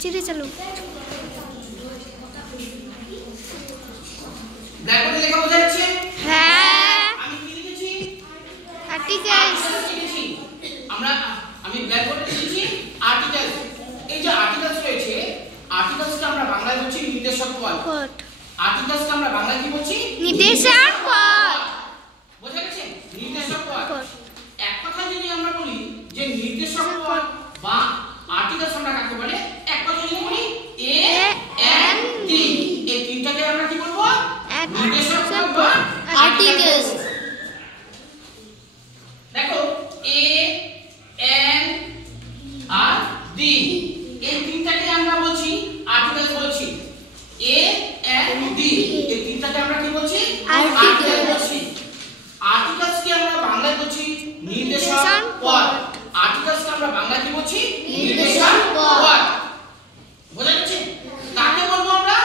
চিড়ে চলো ব্ল্যাকবোর্ডে লেখা বোঝা যাচ্ছে? হ্যাঁ আমি কি লিখেছি? আর্টিকেলস লিখেছি। আমি ব্ল্যাকবোর্ডে লিখেছি আর্টিকেলস। এই যে আর্টিকেলস রয়েছে, আর্টিকেলসকে আমরা বাংলায় বলছি নির্দেশক পদ। আর্টিকেলসকে আমরা বাংলায় কি বলছি? নির্দেশক পদ। বোঝা গেছে? নির্দেশক পদ। এক কথা যদি আমরা বলি যে নির্দেশক পদ বা আর্টিকেলস আমরা কাকে বলে, এক কথা যদি বলি এ এন ডি, এই তিনটাকে আমরা কি বলবো? নির্দেশক পদ বা আর্টিকেলস। দেখো এ এন আর ডি, এই তিনটাকে আমরা বলছি আর্টিকেলস বলছি। এ এন ডি, এই তিনটাকে আমরা কি বলছি? আর্টিকেলস বলছি। আর্টিকেলসকে আমরা বাংলায় বলছি নির্দেশক পদ। আর্টিকেলসকে আমরা বাংলায় কি বলছি? নির্দেশক পদ। বোঝা যাচ্ছে? কাকে বলবো আমরা?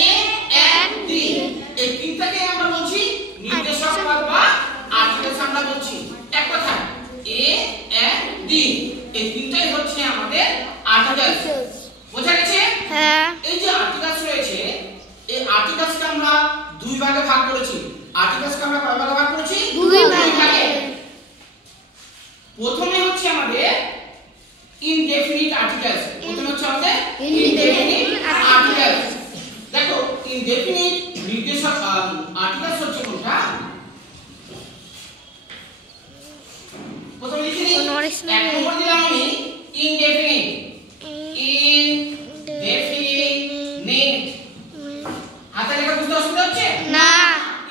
এ এন ডি, এই তিনটাকে আমরা বলছি নির্দেশক পদ বা আর্টিকেলস আমরা বলছি। এক কথা এ এন ডি, এই তিনটাই হচ্ছে আমাদের আর্টিকেলস। বোঝা গেছে? হ্যাঁ। এই যে আর্টিকেলস রয়েছে, এই আর্টিকেলসকে আমরা দুই ভাগে ভাগ করেছি। আর্টিকেলসকে আমরা কয় ভাগে ভাগ করেছি? দুই ভাগে। প্রথমে হচ্ছে আমাদের ইনডেফিনিট আর্টিকেলস। প্রথমে হচ্ছে আমাদের ইনডেফিনিট আর্টিকেলস। দেখো ইনডেফিনিট নির্দেশক আর্টিকেলস হচ্ছে কোনটা? প্রথমে লিখে নিই। এক নম্বর দিলাম আমি ইনডেফিনিট। ইনডেফিনিট হাতে লেখা বুঝতে অসুবিধা হচ্ছে? না।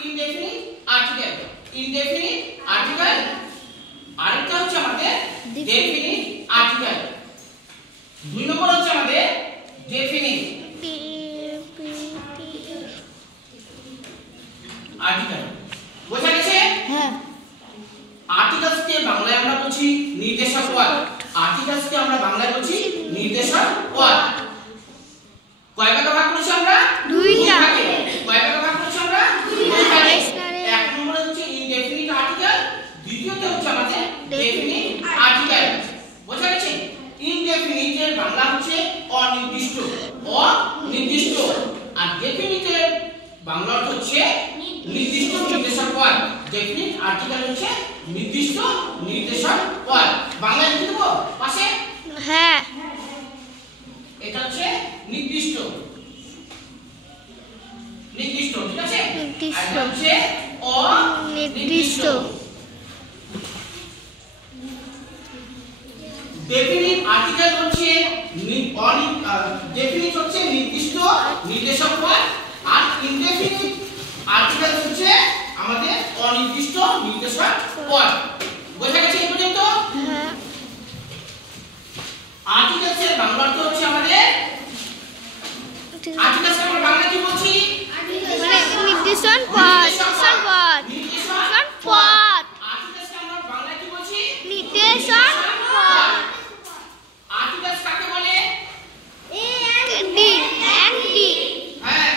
Indefinite article. Indefinite article. আরেকটা হচ্ছে আমাদের ডেফিনিট আর্টিকেল। দুই নম্বর হচ্ছে আমাদের ডেফিনিট আর্টিকেল। বোঝা গেছে? হ্যাঁ। আর্টিকেলসকে বাংলায় আমরা বলছি নির্দেশক পদ। আর্টিকেলসকে আমরা বাংলায় বলছি নির্দেশক পদ। কয় ভাগে ভাগ করেছি আমরা? দুই ভাগে। কয় ভাগে ভাগ করেছি আমরা? দুই ভাগে। এক নম্বরে হচ্ছে ইনডেফিনিট আর্টিকেল, দ্বিতীয়তে হচ্ছে আমাদের ডেফিনিট আর্টিকেল। বোঝা গেছে? ইনডেফিনিটের বাংলা হচ্ছে অনির্দিষ্ট। অনির্দিষ্ট। আর ডেফিনিটের বাংলা অর্থ হচ্ছে নির্দিষ্ট নির্দেশক পদ। ডেফিনিট আর্টিকেল হচ্ছে নির্দিষ্ট নির্দেশক পদ। বাংলায় লিখে দেবো পাশে? হ্যাঁ। এটা হচ্ছে নির্দিষ্ট। নির্দিষ্ট, ঠিক আছে? নির্দিষ্ট। আর এটা হচ্ছে অনির্দিষ্ট। ডেফিনিট আর্টিকেল হচ্ছে ডেফিনিট হচ্ছে নির্দিষ্ট নির্দেশক পদ, আর ইনডেফিনিট আর্টিকেল হচ্ছে আমাদের অনির্দিষ্ট নির্দেশক পদ। বোঝা গেছে এই পর্যন্ত? হ্যাঁ। আর্টিকেলসের বাংলা অর্থ হচ্ছে আমাদের আর্টিকেলস আমরা বাংলা কি বলছি? মানে নির্দেশন পদ। নির্দেশন পদ। নির্দেশন পদ। আর্টিকেলস আমরা বাংলা কি বলছি? নির্দেশন পদ। আর্টিকেলস কাকে বলে? A N D. N D. হ্যাঁ,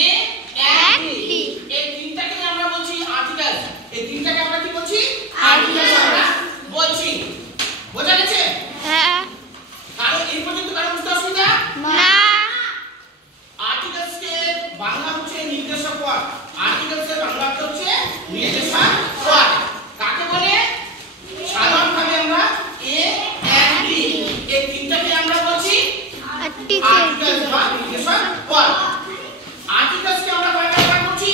এ এন ডি, এই তিনটাকে আমরা বলছি আর্টিকেলস। এই তিনটাকে আমরা কি বলছি? আর্টিকেলস আমরা বলছি। বোঝা গেছে? হ্যাঁ। কারণ এই পর্যন্ত কারো বুঝতে অসুবিধা? না। আর্টিকেলসকে বাংলা হচ্ছে নির্দেশক পদ। আর্টিকেলসের বাংলা অর্থ হচ্ছে নির্দেশক পদ। কাকে বলে? সাধারণভাবে আমরা এ এন ডি, এই তিনটাকে আমরা বলছি আর্টিকেলস বা নির্দেশক পদ। আর্টিকেলসকে আমরা কয় ভাগে ভাগ করছি?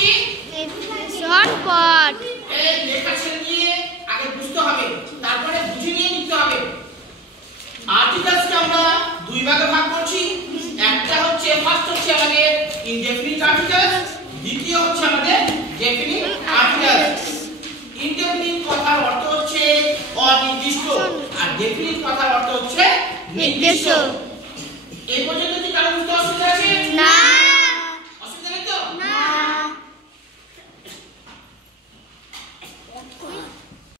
নির্দেশন পদ। এই লেখা ছেড়ে দিয়ে আগে বুঝতে হবে, তারপরে বুঝে নিয়ে লিখতে হবে। আর্টিকেলসকে আমরা দুই ভাগে ভাগ করছি। একটা হচ্ছে ফার্স্ট হচ্ছে আমাদের ইনডেফিনিট আর্টিকেলস, দ্বিতীয় হচ্ছে আমাদের ডেফিনিট আর্টিকেলস। ইনডেফিনিট কথার অর্থ হচ্ছে অনির্দিষ্ট, আর ডেফিনিট কথার অর্থ হচ্ছে নির্দিষ্ট। এই পর্যন্ত